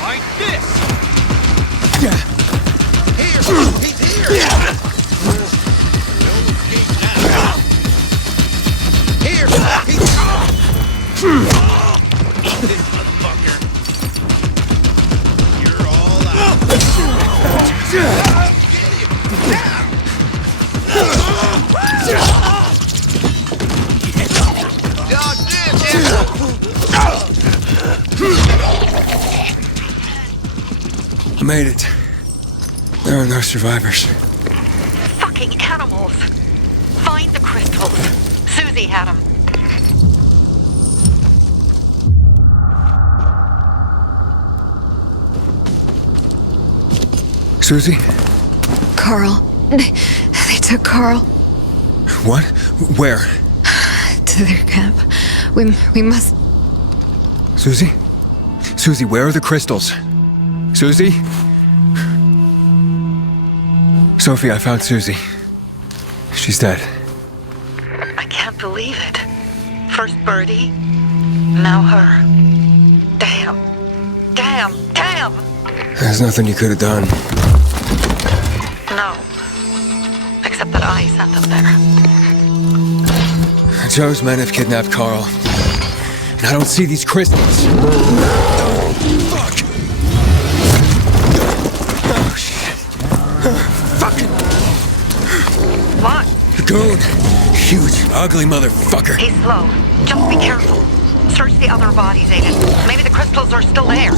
Like this! Here! He's here! Here! Eat this motherfucker! You're all out! Dodge this! I made it. There are no survivors. Fucking animals! Find the crystals. Susie had them. Susie? Carl. They took Carl What? Where? to their camp. We must... Susie? Susie, where are the crystals? Susie? Sophie, I found Susie. She's dead. I can't believe it. First Birdie, now her. Damn. Damn. Damn! There's nothing you could have done. No. Except that I sent them there. Joe's men have kidnapped Carl. And I don't see these crystals. Fuck! Oh, shit. Fucking... What? The goon. Huge, ugly motherfucker. He's slow. Just be careful. Search the other bodies, Aiden. Maybe the crystals are still there.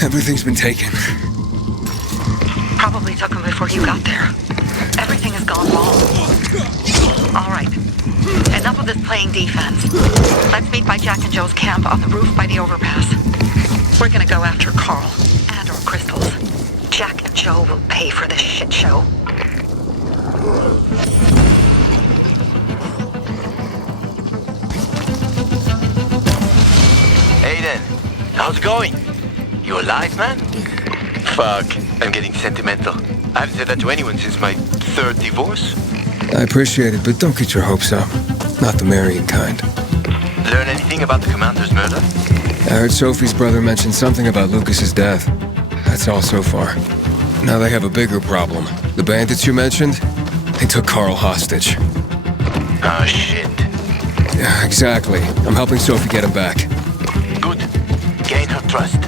Everything's been taken. Probably took them before you got there. Everything has gone wrong. All right. Enough of this playing defense. Let's meet by Jack and Joe's camp on the roof by the overpass. We're gonna go after Carl and our crystals. Jack and Joe will pay for this shit show. Aiden, how's it going? You alive, man? Fuck. I'm getting sentimental. I haven't said that to anyone since my third divorce. I appreciate it, but don't get your hopes up. Not the marrying kind. Learn anything about the commander's murder? I heard Sophie's brother mention something about Lucas's death. That's all so far. Now they have a bigger problem. The bandits you mentioned, they took Carl hostage. Oh, shit. Yeah, exactly. I'm helping Sophie get him back. Good. Gain her trust.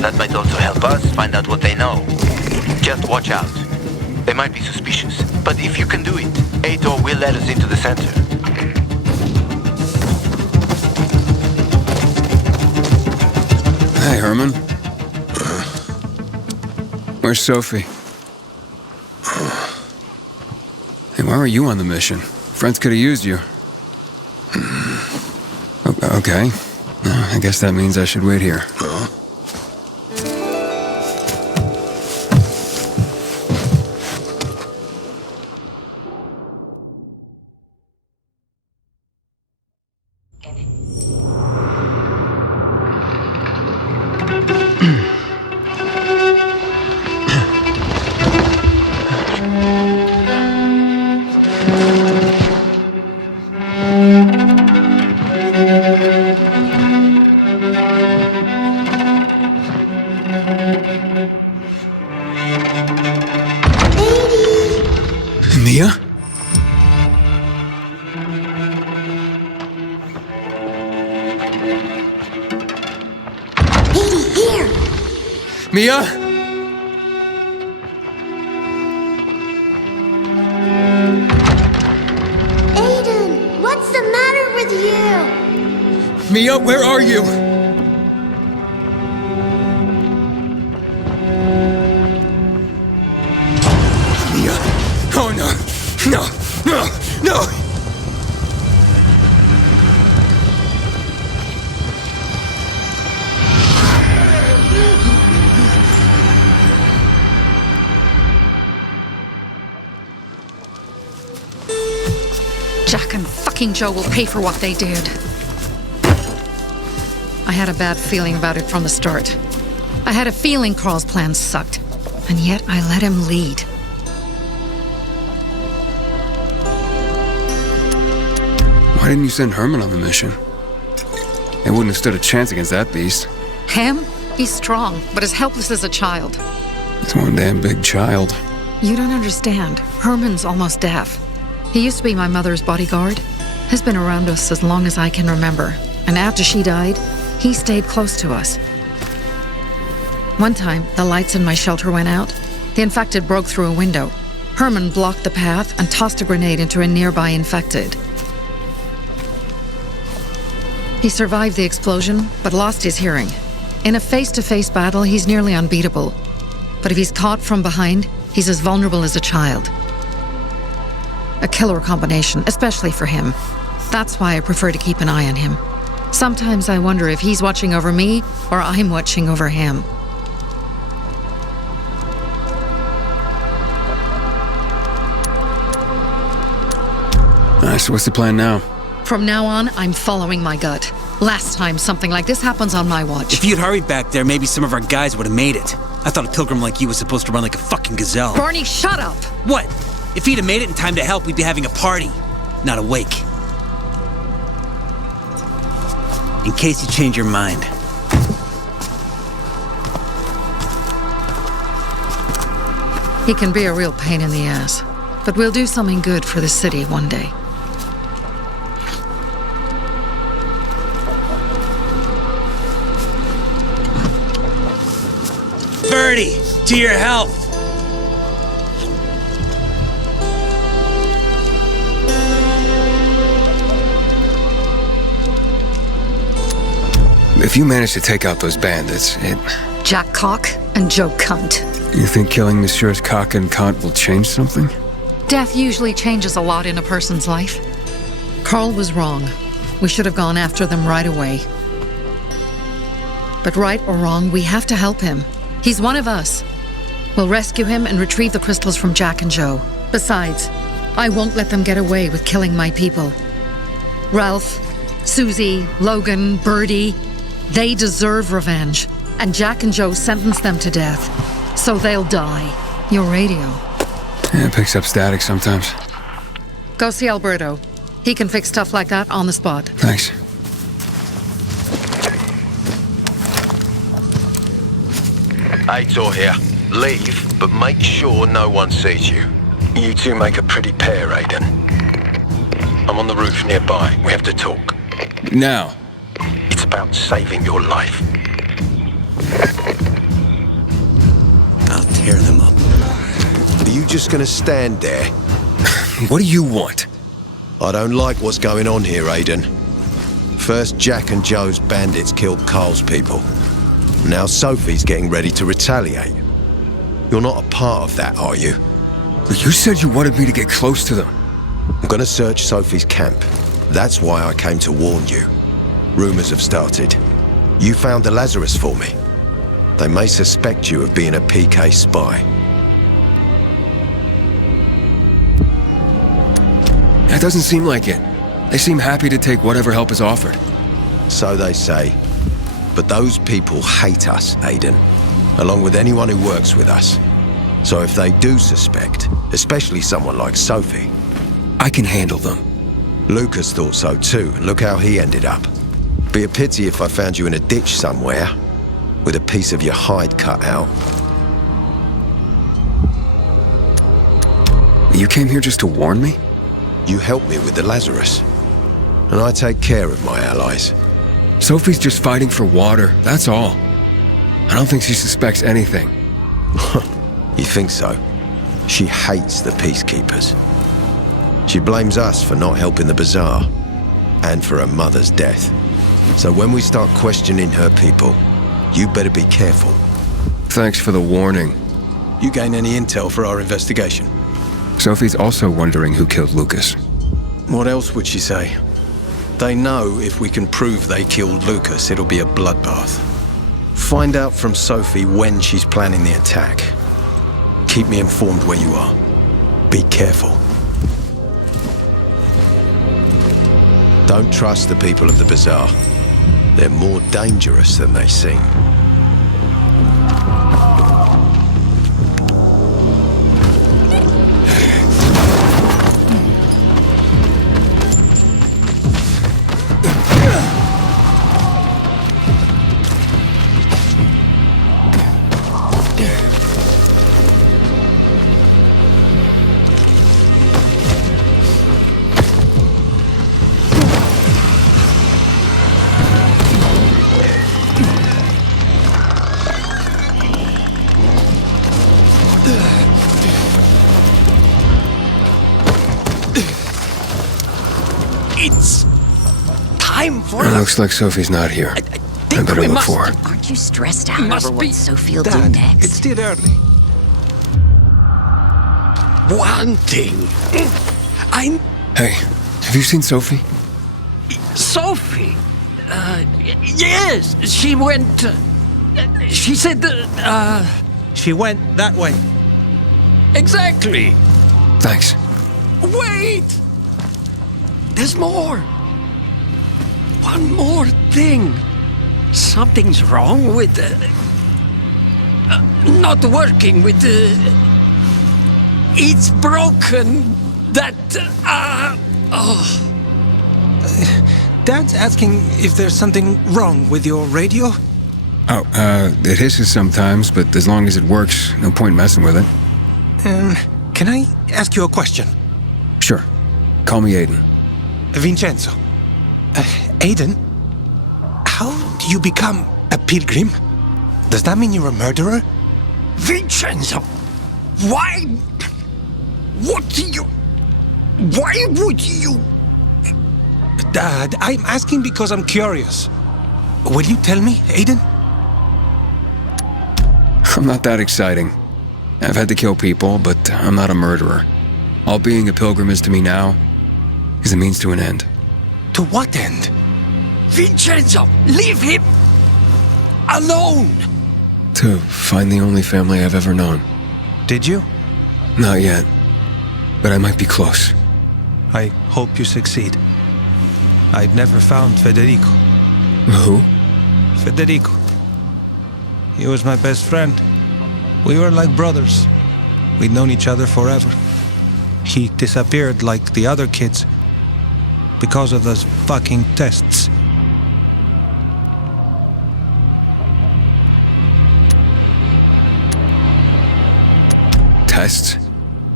That might also help us find out what they know. Just watch out. They might be suspicious, but if you can do it, Aitor will let us into the center. Hey, Herman. Where's Sophie? Hey, why were you on the mission? Friends could have used you. Okay. I guess that means I should wait here. Mia? Mia? Aiden, what's the matter with you? Mia, where are you? Mia? Oh no! No! No! No! Jack and fucking Joe will pay for what they did. I had a bad feeling about it from the start. I had a feeling Carl's plan sucked, and yet I let him lead. Why didn't you send Herman on the mission? They wouldn't have stood a chance against that beast. Him? He's strong, but as helpless as a child. He's one damn big child. You don't understand. Herman's almost deaf. He used to be my mother's bodyguard. Has been around us as long as I can remember. And after she died, he stayed close to us. One time, the lights in my shelter went out. The infected broke through a window. Herman blocked the path and tossed a grenade into a nearby infected. He survived the explosion, but lost his hearing. In a face-to-face battle, he's nearly unbeatable. But if he's caught from behind, he's as vulnerable as a child. A killer combination, especially for him. That's why I prefer to keep an eye on him. Sometimes I wonder if he's watching over me or I'm watching over him. So what's the plan now? From now on, I'm following my gut. Last time something like this happens on my watch. If you'd hurried back there, maybe some of our guys would have made it. I thought a pilgrim like you was supposed to run like a fucking gazelle. Barney, shut up! What? If he'd have made it in time to help, we'd be having a party, not a wake. In case you change your mind. He can be a real pain in the ass. But we'll do something good for the city one day. Birdie, to your health! If you manage to take out those bandits, Jack Cock and Joe Cunt. You think killing Messieurs Cock and Cunt will change something? Death usually changes a lot in a person's life. Carl was wrong. We should have gone after them right away. But right or wrong, we have to help him. He's one of us. We'll rescue him and retrieve the crystals from Jack and Joe. Besides, I won't let them get away with killing my people. Ralph, Susie, Logan, Birdie, they deserve revenge. And Jack and Joe sentenced them to death. so they'll die. Your radio. Yeah, it picks up static sometimes. Go see Alberto. He can fix stuff like that on the spot. Thanks. Aitor here. Leave, but make sure no one sees you. You two make a pretty pair, Aiden. I'm on the roof nearby. We have to talk. Now. It's about saving your life. I'll tear them up. Are you just gonna stand there? What do you want? I don't like what's going on here, Aiden. First, Jack and Joe's bandits killed Carl's people. Now Sophie's getting ready to retaliate. You're not a part of that, are you? You said you wanted me to get close to them. I'm gonna search Sophie's camp. That's why I came to warn you. Rumors have started. You found the Lazarus for me. They may suspect you of being a PK spy. That doesn't seem like it. They seem happy to take whatever help is offered. So they say. But those people hate us, Aiden, along with anyone who works with us. So if they do suspect, especially someone like Sophie... I can handle them. Lucas thought so too, and look how he ended up. Be a pity if I found you in a ditch somewhere, with a piece of your hide cut out. You came here just to warn me? You helped me with the Lazarus, and I take care of my allies. Sophie's just fighting for water, that's all. I don't think she suspects anything. You think so? She hates the peacekeepers. She blames us for not helping the bazaar, and for her mother's death. So when we start questioning her people, you better be careful. Thanks for the warning. You gain any intel for our investigation? Sophie's also wondering who killed Lucas. What else would she say? They know if we can prove they killed Lucas, it'll be a bloodbath. Find out from Sophie when she's planning the attack. Keep me informed where you are. Be careful. Don't trust the people of the bazaar. They're more dangerous than they seem. It's time for It looks like Sophie's not here. I better look for her. Aren't you stressed out Must over be what Sophie'll do Dad, next? It's still early. One thing. Hey, have you seen Sophie? Sophie? Yes, she went... she said She went that way. exactly. Thanks. Wait! There's more. One more thing. Something's wrong with... not working with... it's broken. That... Dad's asking if there's something wrong with your radio? Oh, it hisses sometimes, but as long as it works, no point messing with it. Can I ask you a question? Sure. Call me Aiden. Vincenzo. Aiden? How do you become a pilgrim? Does that mean you're a murderer? Vincenzo! Why... what do you... why would you... Dad, I'm asking because I'm curious. Will you tell me, Aiden? I'm not that exciting. I've had to kill people, but I'm not a murderer. All being a pilgrim is to me now is a means to an end. To what end? Vincenzo, leave him alone! To find the only family I've ever known. Did you? Not yet, but I might be close. I hope you succeed. I've never found Federico. Who? Federico. He was my best friend. We were like brothers. We'd known each other forever. He disappeared like the other kids because of those fucking tests. Tests?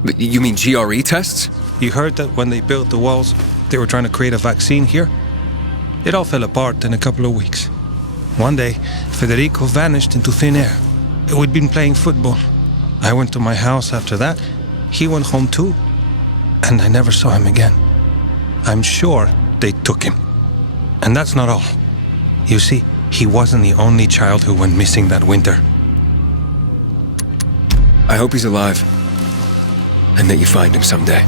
But you mean GRE tests? You heard that when they built the walls, they were trying to create a vaccine here? It all fell apart in a couple of weeks. One day, Federico vanished into thin air. We'd been playing football. I went to my house after that. He went home too. And I never saw him again. I'm sure they took him. And that's not all. You see, he wasn't the only child who went missing that winter. I hope he's alive. And that you find him someday.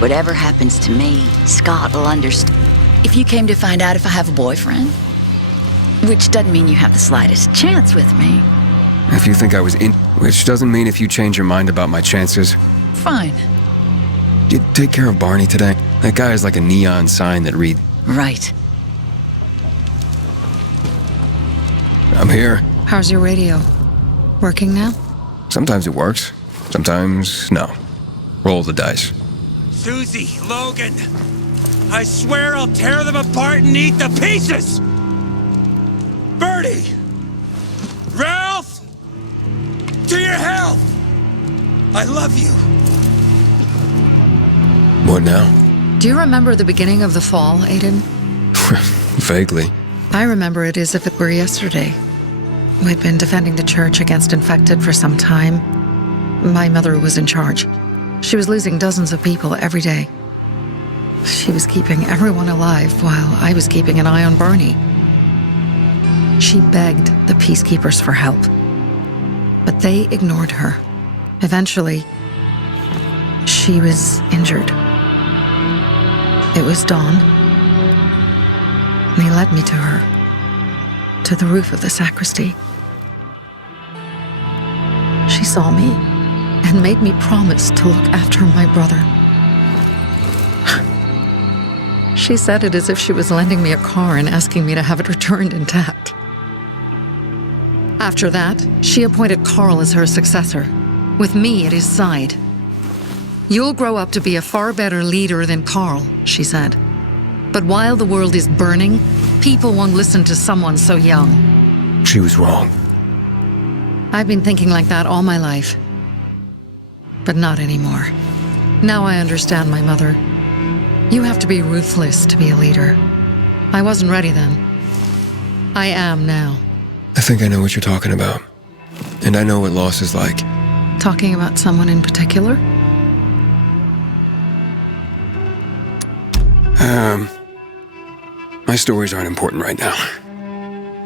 Whatever happens to me, Scott will understand. If you came to find out if I have a boyfriend, which doesn't mean you have the slightest chance with me. If you think I was in... Which doesn't mean if you change your mind about my chances. Fine. Did you take care of Barney today? That guy has like a neon sign that reads... Right. I'm here. How's your radio? Working now? Sometimes it works. Sometimes, no. Roll the dice. Susie, Logan, I swear I'll tear them apart and eat the pieces! Bertie! Ralph! To your health! I love you. What now? Do you remember the beginning of the fall, Aiden? Vaguely. I remember it as if it were yesterday. We'd been defending the church against infected for some time. My mother was in charge. She was losing dozens of people every day. She was keeping everyone alive while I was keeping an eye on Barney. She begged the peacekeepers for help, but they ignored her. Eventually, she was injured. It was dawn. They led me to her, to the roof of the sacristy. She saw me and made me promise to look after my brother. She said it as if she was lending me a car and asking me to have it returned intact. After that, she appointed Carl as her successor, with me at his side. You'll grow up to be a far better leader than Carl, she said. But while the world is burning, people won't listen to someone so young. She was wrong. I've been thinking like that all my life. But not anymore. Now I understand my mother. You have to be ruthless to be a leader. I wasn't ready then. I am now. I think I know what you're talking about. And I know what loss is like. Talking about someone in particular? My stories aren't important right now.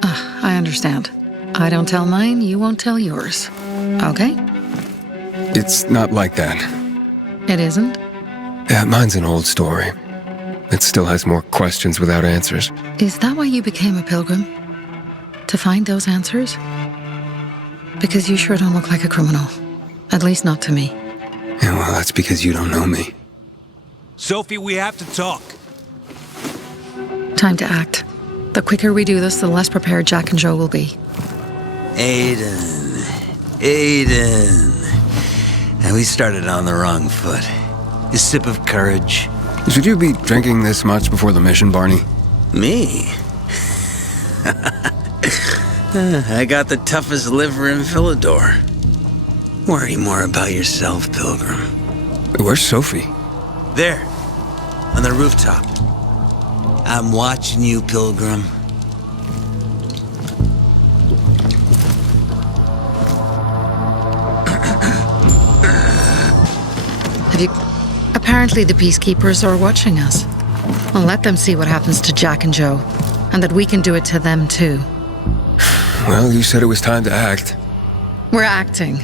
I understand. I don't tell mine, you won't tell yours. Okay? It's not like that. It isn't? Yeah, mine's an old story. It still has more questions without answers. Is that why you became a pilgrim? To find those answers? Because you sure don't look like a criminal. At least not to me. Yeah, well, that's because you don't know me. Sophie, we have to talk. Time to act. The quicker we do this, the less prepared Jack and Joe will be. Aiden. And we started on the wrong foot. A sip of courage. Should you be drinking this much before the mission, Barney? Me? I got the toughest liver in Philidor. Worry more about yourself, Pilgrim. Where's Sophie? There, on the rooftop. I'm watching you, Pilgrim. Apparently the peacekeepers are watching us. Well, let them see what happens to Jack and Joe, and that we can do it to them too. Well, you said it was time to act. We're acting.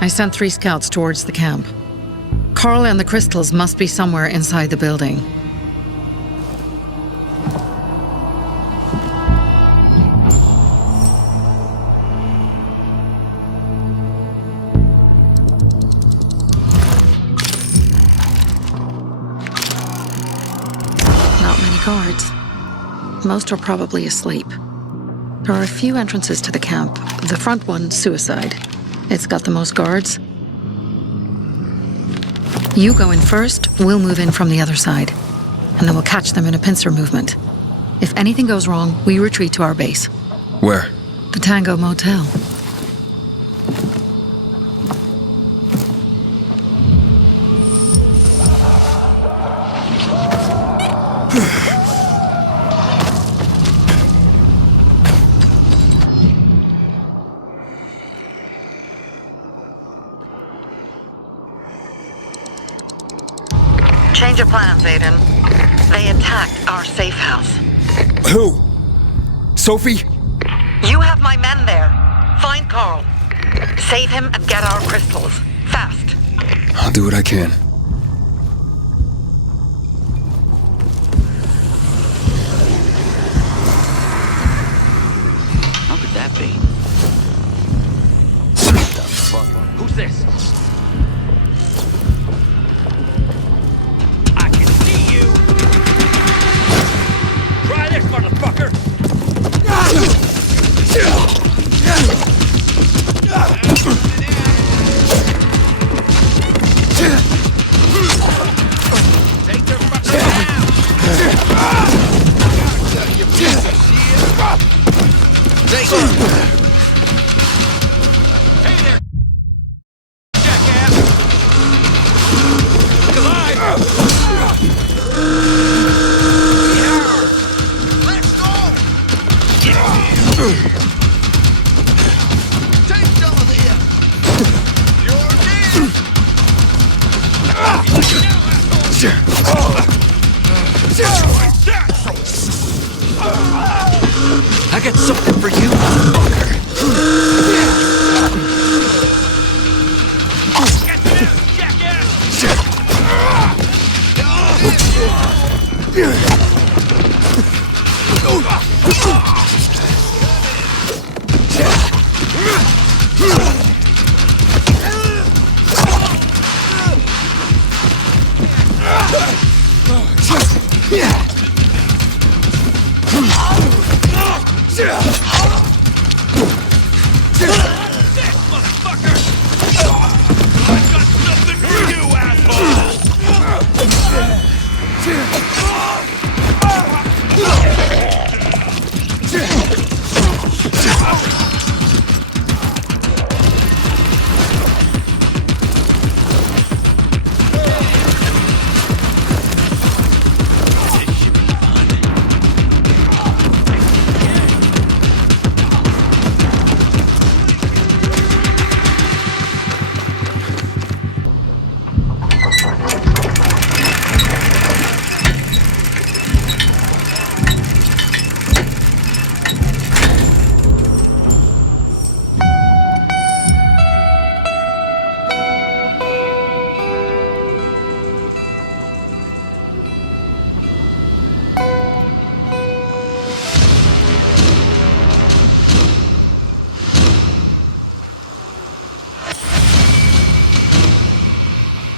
I sent 3 scouts towards the camp. Carl and the crystals must be somewhere inside the building. Not many guards. most are probably asleep. There are a few entrances to the camp. The front one, suicide. It's got the most guards. You go in first, we'll move in from the other side. And then we'll catch them in a pincer movement. If anything goes wrong, we retreat to our base. Where? The Tango Motel. Change of plans, Aiden. They attacked our safe house. Who? Sophie? You have my men there. Find Carl. Save him and get our crystals. Fast. I'll do what I can. How could that be? What the fuck? Who's this? I can see you! Try this, motherfucker! Take their fucking down! You piece of shit! Take it! Hey there, jackass! Collide! Let's go! Take some of this! You're I got something for you, motherfucker.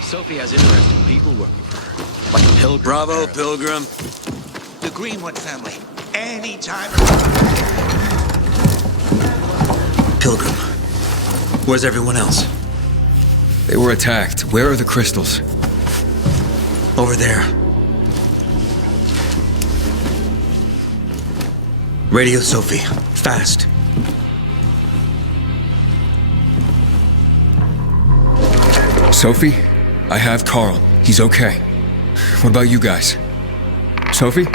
Sophie has interesting people working for her. Like a Pilgrim. Bravo, Pilgrim. The Greenwood family. Anytime. Pilgrim. Where's everyone else? They were attacked. Where are the crystals? Over there. Radio Sophie. Fast. Sophie? I have Carl. He's okay. What about you guys? Sophie?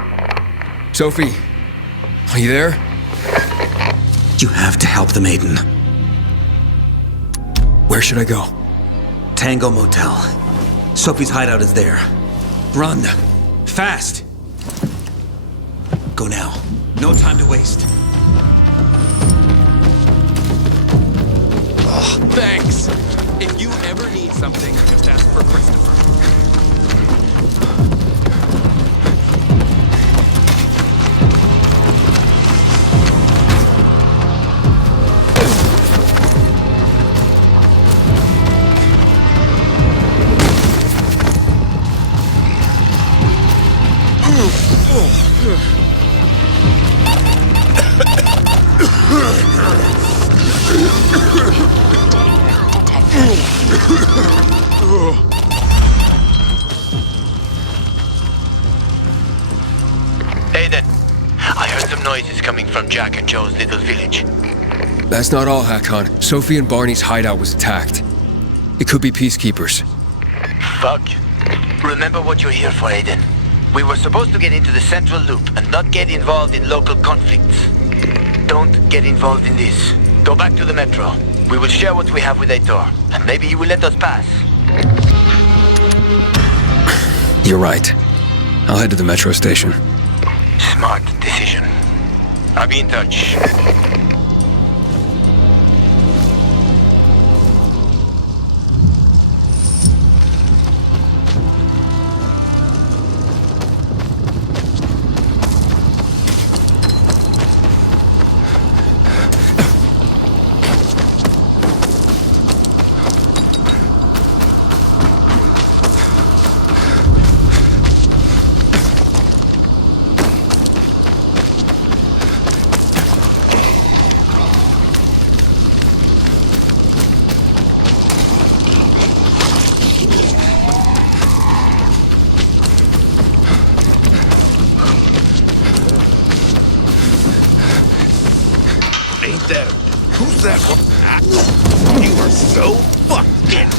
Sophie? Are you there? You have to help the maiden. Where should I go? Tango Motel. Sophie's hideout is there. Run. Fast. Go now. No time to waste. Oh, thanks. If you ever need something, just ask for Christopher. Aiden, I heard some noises coming from Jack and Joe's little village. That's not all, Hakon. Sophie and Barney's hideout was attacked. It could be peacekeepers. Fuck. Remember what you're here for, Aiden. We were supposed to get into the central loop and not get involved in local conflicts. Don't get involved in this. Go back to the metro. We will share what we have with Aitor, and maybe he will let us pass. You're right. I'll head to the metro station. Smart decision. I'll be in touch. Ain't that? Who's that one? You are so fucking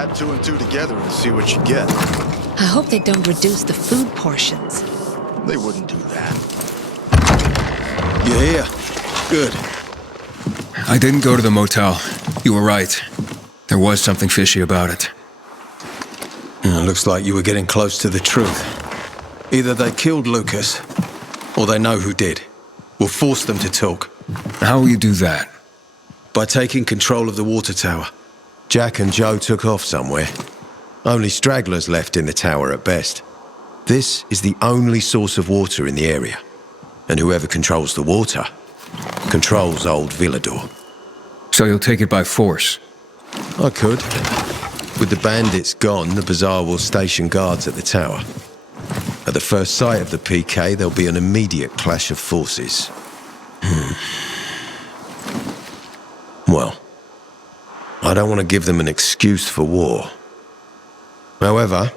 Add 2 and 2 together and see what you get. I hope they don't reduce the food portions. They wouldn't do that. You're here. Good. I didn't go to the motel. You were right. There was something fishy about it. Looks like you were getting close to the truth. Either they killed Lucas, or they know who did. We'll force them to talk. How will you do that? By taking control of the water tower. Jack and Joe took off somewhere. Only stragglers left in the tower at best. This is the only source of water in the area. And whoever controls the water, controls old Villador. So you'll take it by force? I could. With the bandits gone, the Bazaar will station guards at the tower. At the first sight of the PK, there'll be an immediate clash of forces. Well, I don't want to give them an excuse for war. However,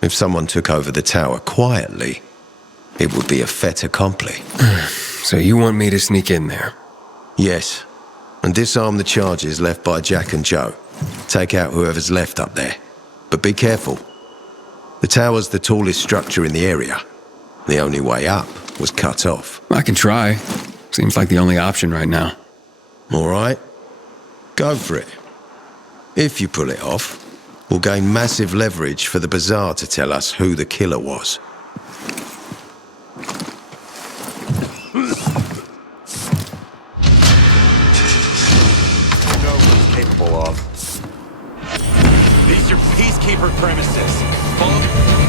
if someone took over the tower quietly, it would be a fait accompli. So you want me to sneak in there? Yes, and disarm the charges left by Jack and Joe. Take out whoever's left up there. But be careful. The tower's the tallest structure in the area. The only way up was cut off. I can try. Seems like the only option right now. All right. Go for it. If you pull it off, we'll gain massive leverage for the Bazaar to tell us who the killer was. You know what he's capable of. These are peacekeeper premises. Follow